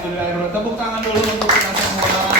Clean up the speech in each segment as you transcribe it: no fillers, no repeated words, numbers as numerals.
alhamdulillah. Tepuk tangan dulu untuk kita semua.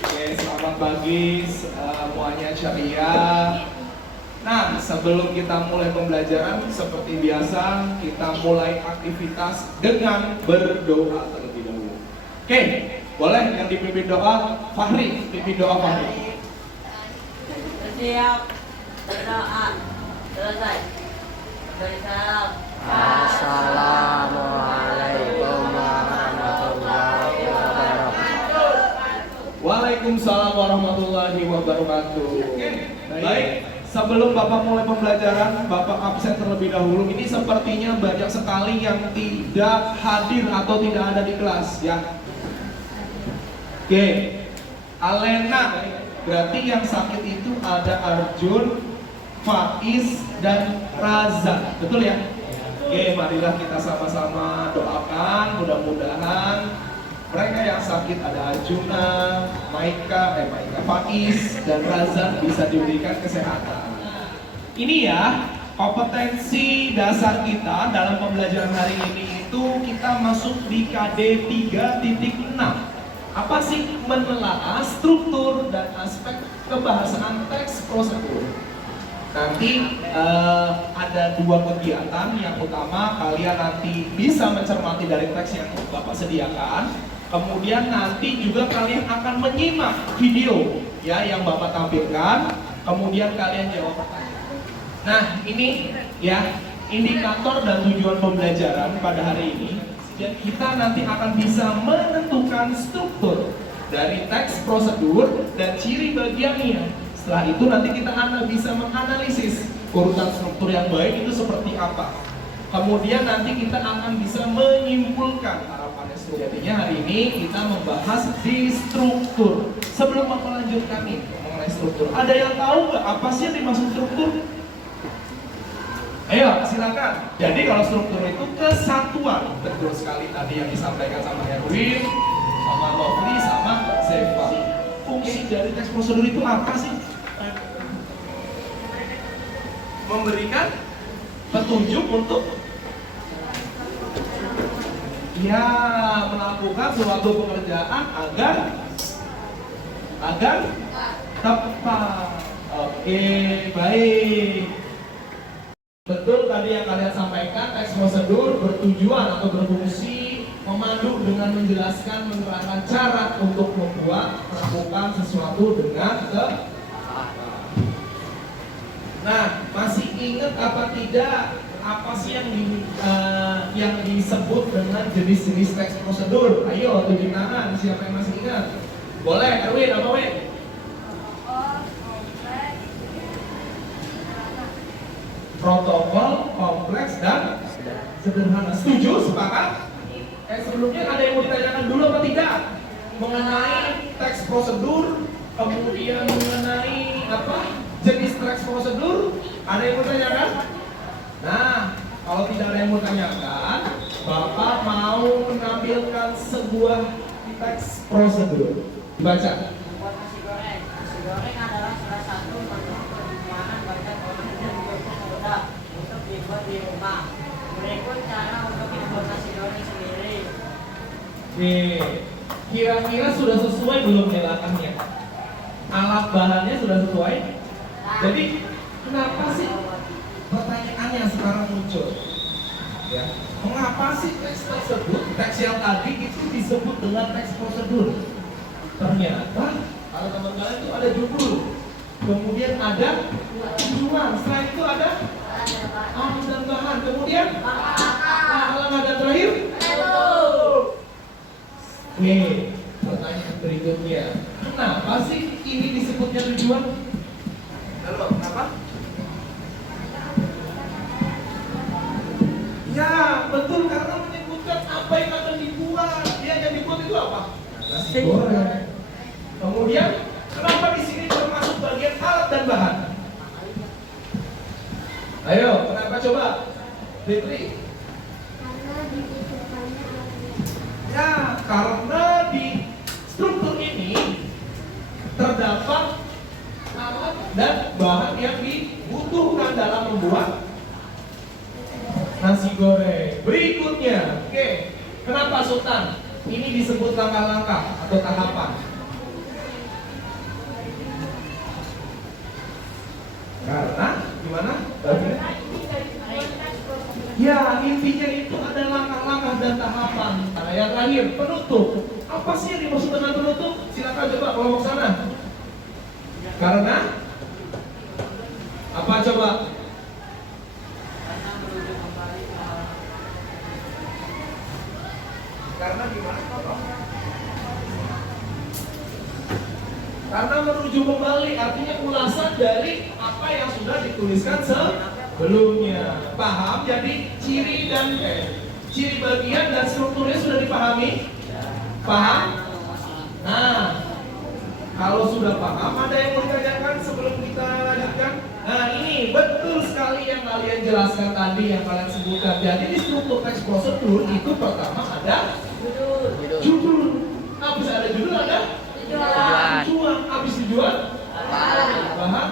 Oke, selamat pagi semuanya ceria. Nah, sebelum kita mulai pembelajaran seperti biasa, kita mulai aktivitas dengan berdoa terlebih dahulu. Oke, boleh yang dipimpin doa Fahri, pimpin doa Fahri. Siap, berdoa, selesai. Bersalam. Assalamualaikum warahmatullahi wabarakatuh. Waalaikumsalam warahmatullahi wabarakatuh. Baik, sebelum Bapak mulai pembelajaran, Bapak absen terlebih dahulu. Ini sepertinya banyak sekali yang tidak hadir atau tidak ada di kelas, ya. Oke, Alena, berarti yang sakit itu ada Arjun, Faiz, dan Raza, betul ya? Oke, marilah kita sama-sama doakan, mudah-mudahan mereka yang sakit ada Arjuna, Maika, Faiz, dan Raza bisa diberikan kesehatan. Ini ya, kompetensi dasar kita dalam pembelajaran hari ini itu kita masuk di KD 3.6. Apa sih? Menelaah struktur dan aspek kebahasaan teks prosedur. Nanti ada dua kegiatan. Yang utama, kalian nanti bisa mencermati dari teks yang Bapak sediakan. Kemudian nanti juga kalian akan menyimak video ya yang Bapak tampilkan. Kemudian kalian jawab pertanyaan. Nah, ini ya indikator dan tujuan pembelajaran pada hari ini. Dan kita nanti akan bisa menentukan struktur dari teks prosedur dan ciri bagiannya. Setelah itu nanti kita bisa menganalisis urutan struktur yang baik itu seperti apa. Kemudian nanti kita akan bisa menyimpulkan harapannya struktur. Jadinya hari ini kita membahas di struktur. Sebelum Bapak lanjutkan nih mengenai struktur, ada yang tahu nggak apa sih yang dimaksud struktur? Ayo, silakan. Jadi kalau struktur itu kesatuan, betul sekali tadi yang disampaikan sama Erwin, sama Lovely, sama Zeva. Fungsi dari teks prosedur itu apa sih? Memberikan petunjuk untuk ya melakukan suatu pekerjaan agar tepat. Oke, baik. Betul tadi yang kalian sampaikan, teks prosedur bertujuan atau berfungsi memandu dengan menjelaskan, menerangkan cara untuk melakukan sesuatu dengan tepat. Nah, masih ingat apa tidak apa sih yang disebut dengan jenis-jenis teks prosedur? Ayo tunjuk tangan, siapa yang masih ingat? Boleh, Erwin, apa Win? Protokol, kompleks, dan sederhana. Setuju? Sepakat? Sebelumnya ada yang mau ditanyakan dulu apa tidak? Mengenai teks prosedur, kemudian mengenai apa? Jenis teks prosedur, ada yang mau tanyakan? Nah, kalau tidak ada yang mau tanyakan, Bapak mau menampilkan sebuah teks prosedur. Dibaca. Buat nasi goreng. Nasi goreng adalah salah satu menu perumahan banyak orang dan juga mudah untuk dibuat di rumah. Berikut cara untuk membuat nasi goreng sendiri. Kira-kira sudah sesuai belum nilainya? Alat bahannya sudah sesuai? Jadi kenapa sih pertanyaannya sekarang muncul? Ya, mengapa sih teks tersebut, teks yang tadi itu disebut dengan teks prosedur? Ternyata kalau teman kalian itu ada judul, kemudian ada tujuan, setelah itu ada alat dan bahan, kemudian halangan dan terakhir. Nih, pertanyaan berikutnya, kenapa sih ini disebutnya tujuan? Halo, kenapa? Ya, betul, karena menyebutkan apa yang akan dibuat. Dia yang dibuat itu apa? Nasi goreng. Kemudian, kenapa di sini termasuk bagian alat dan bahan? Ayo, kenapa coba? Fitri. Ya, karena di struktur ini terdapat alat dan bahan yang dibutuhkan dalam membuat nasi goreng. Berikutnya, oke. Kenapa Sultan? Ini disebut langkah-langkah atau tahapan. Karena gimana? Ya, intinya itu ada langkah-langkah dan tahapan. Nah, yang terakhir, penutup. Apa sih yang dimaksud dengan penutup? Silakan coba kelompok sana. Karena apa coba? Karena gimana? Karena menuju kembali, artinya ulasan dari apa yang sudah dituliskan sebelumnya. Paham? Jadi ciri bagian dan strukturnya sudah dipahami? Paham? Nah, kalau sudah paham, ada yang mau ditanyakan sebelum kita lanjutkan? Nah, ini betul sekali yang kalian jelaskan tadi, yang kalian sebutkan. Jadi di struktur teks prosedur itu pertama ada judul. Habis ada judul ada tujuan. Habis tujuan bahan.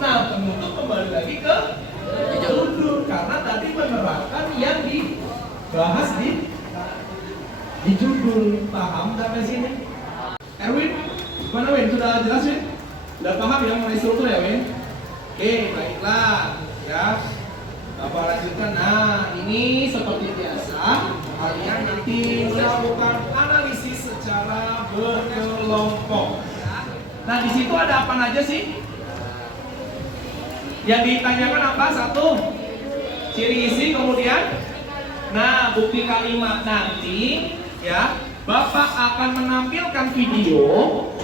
Nah, penutup kembali lagi ke judul karena tadi menerangkan yang dibahas di judul. Paham sampai sini? Erwin, mana Win? Sudah jelas Win? Sudah paham ya mengenai struktur ya Win? Oke, baiklah ya. Bapak lanjutkan. Nah, ini seperti biasa kalian nanti melakukan analisis secara berkelompok. Nah, di situ ada apa aja sih? Yang ditanyakan apa? Satu, ciri isi, kemudian nah, bukti kalimat. Nanti ya, Bapak akan menampilkan video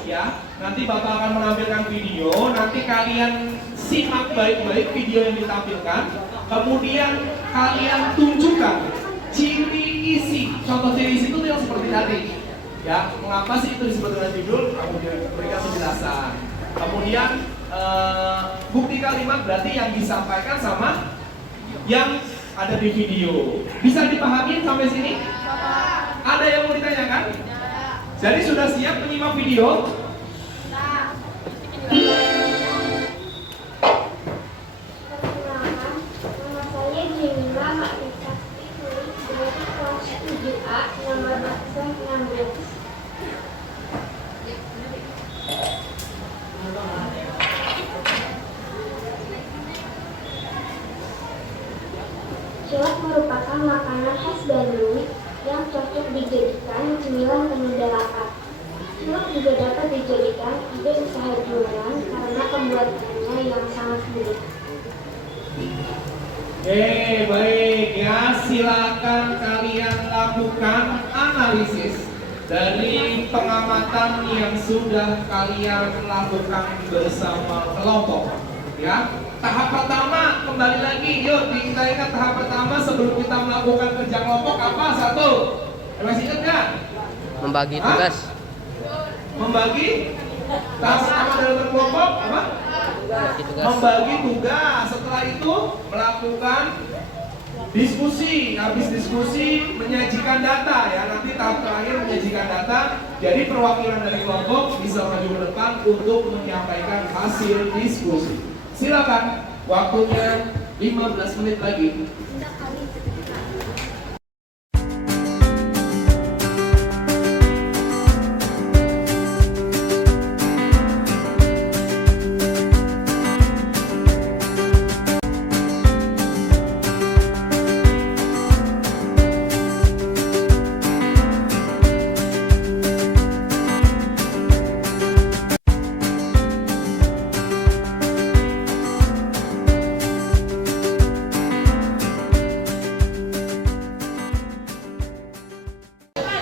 ya. Nanti Bapak akan menampilkan video, nanti kalian simak baik-baik video yang ditampilkan. Kemudian kalian tunjukkan ciri isi. Contoh ciri isi itu yang seperti tadi. Ya, mengapa sih itu disebut dengan judul? Kemudian berikan penjelasan. Kemudian bukti kalimat berarti yang disampaikan sama yang ada di video. Bisa dipahami sampai sini? Ada yang mau ditanyakan? Jadi sudah siap menyimak video? Cilok merupakan makanan khas Bandung yang cocok dijadikan cemilan pemuda lapar. Cilok juga dapat dijadikan ide usaha jualan karena pembuatannya yang sangat mudah. Baik ya, silakan kalian lakukan analisis dari pengamatan yang sudah kalian lakukan bersama kelompok. Ya, tahap pertama kembali lagi, yuk kita ingat tahap pertama sebelum kita melakukan kerja kelompok apa? Satu, masih ingat nggak? Membagi tugas. Membagi tahap pertama dalam kelompok apa? Membagi tugas. Membagi tugas. Setelah itu melakukan diskusi. Habis diskusi menyajikan data ya. Nanti tahap terakhir menyajikan data. Jadi perwakilan dari kelompok bisa maju ke depan untuk menyampaikan hasil diskusi. Silakan, waktunya 15 menit lagi.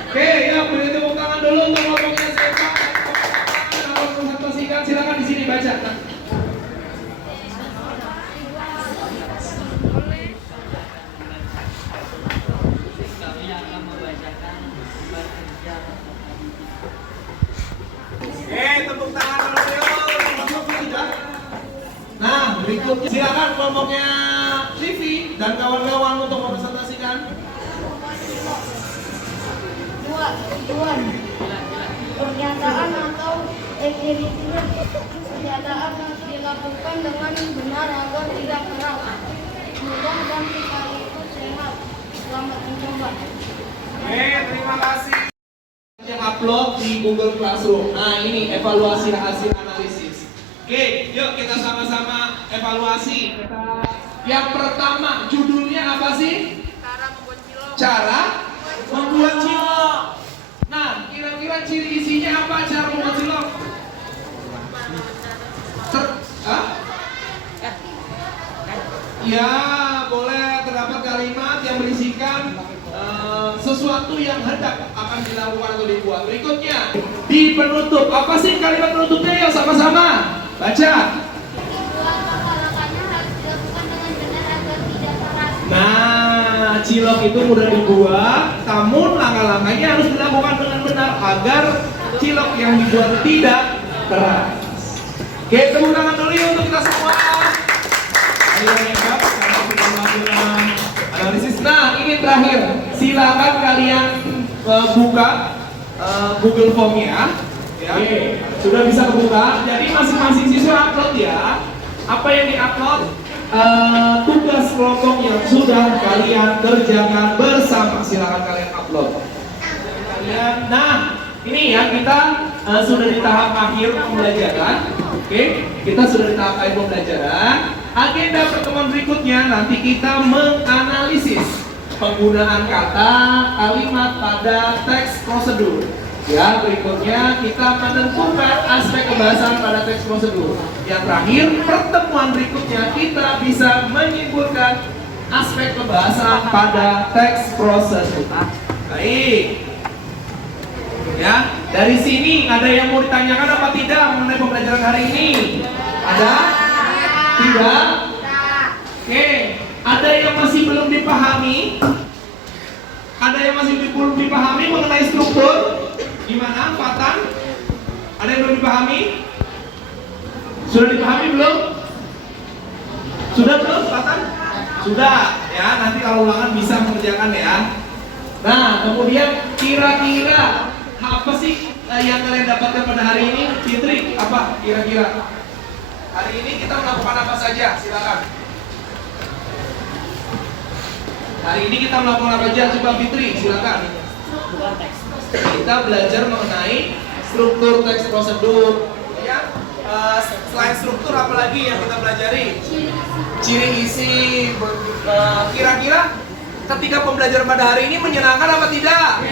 Oke, ya beri tepuk tangan dulu untuk kelompoknya Sepa. Kalau presentasikan silakan di sini baca. Kami akan membacakan bekerja. Tepuk tangan dulu yuk. Kelompoknya sudah. Nah, berikutnya silakan kelompoknya Livi dan kawan-kawan untuk mempresentasikan. Tujuan pernyataan atau definisinya pernyataan harus dilakukan dengan benar agar tidak keras, mudah dan sekaligus sehat. kasih yang upload di Google Classroom. Nah, ini evaluasi hasil analisis. Oke, yuk kita sama-sama evaluasi. Yang pertama, judulnya apa sih? Cara membuat cilok. Nah, kira-kira ciri isinya apa cara membuat cilok? Ya, boleh terdapat kalimat yang berisikan sesuatu yang hendak akan dilakukan atau dibuat. Berikutnya, di penutup. Apa sih kalimat penutupnya yang sama-sama? Baca. Nah, cilok itu mudah dibuat, namun langkah-langkahnya harus dilakukan dengan benar agar cilok yang dibuat tidak keras. Oke, tepuk tangan dulu ya untuk kita semua. Ayo hebat, karena sudah melakukan analisis. Nah, ini terakhir. Silakan kalian buka Google Form-nya. Ya. Oke, sudah bisa kebuka. Jadi masing-masing siswa upload ya. Apa yang diupload? Tugas kelompok yang sudah kalian kerjakan bersama. Silakan kalian upload. Nah, ini ya kita sudah di tahap akhir pembelajaran. Oke, kita sudah di tahap akhir pembelajaran. Agenda pertemuan berikutnya nanti kita menganalisis penggunaan kata, kalimat pada teks prosedur. Ya, berikutnya kita menentukan aspek kebahasaan pada teks prosedur. Yang terakhir, pertemuan berikutnya kita bisa menyimpulkan aspek kebahasaan pada teks prosedur. Baik. Ya, dari sini ada yang mau ditanyakan apa tidak mengenai pembelajaran hari ini? Ada? Tidak? Oke, ada yang masih belum dipahami? Ada yang masih belum dipahami mengenai struktur? Gimana, Fatan? Ada yang belum dipahami? Sudah dipahami belum? Sudah belum, Fatan? Sudah, ya. Nanti kalau ulangan bisa mengerjakan ya. Nah, kemudian kira-kira apa sih yang kalian dapatkan pada hari ini? Fitri, apa kira-kira? Hari ini kita melakukan apa saja? Silakan. Hari ini kita melakukan apa saja? Coba Fitri, silakan. Kita belajar mengenai struktur teks prosedur. Ya, selain struktur apa lagi yang kita pelajari? Ciri isi. Kira-kira ketika pembelajaran pada hari ini menyenangkan apa tidak?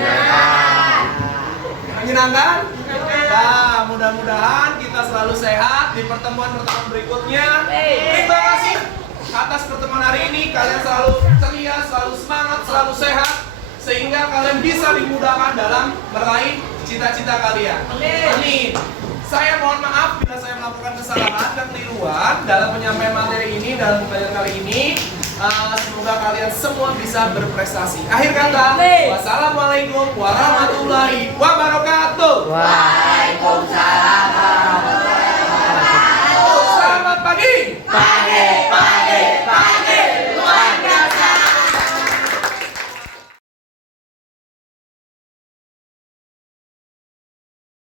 Menyenangkan? Nah, mudah-mudahan kita selalu sehat di pertemuan-pertemuan berikutnya. Terima kasih atas pertemuan hari ini. Kalian selalu ceria, selalu semangat, selalu sehat, sehingga kalian bisa dimudahkan dalam meraih cita-cita kalian. Amin. Saya mohon maaf bila saya melakukan kesalahan dan keliruan dalam penyampaian materi ini, dalam pembelajaran kali ini. Semoga kalian semua bisa berprestasi. Akhir kata, wassalamualaikum warahmatullahi wabarakatuh. Waalaikumsalam.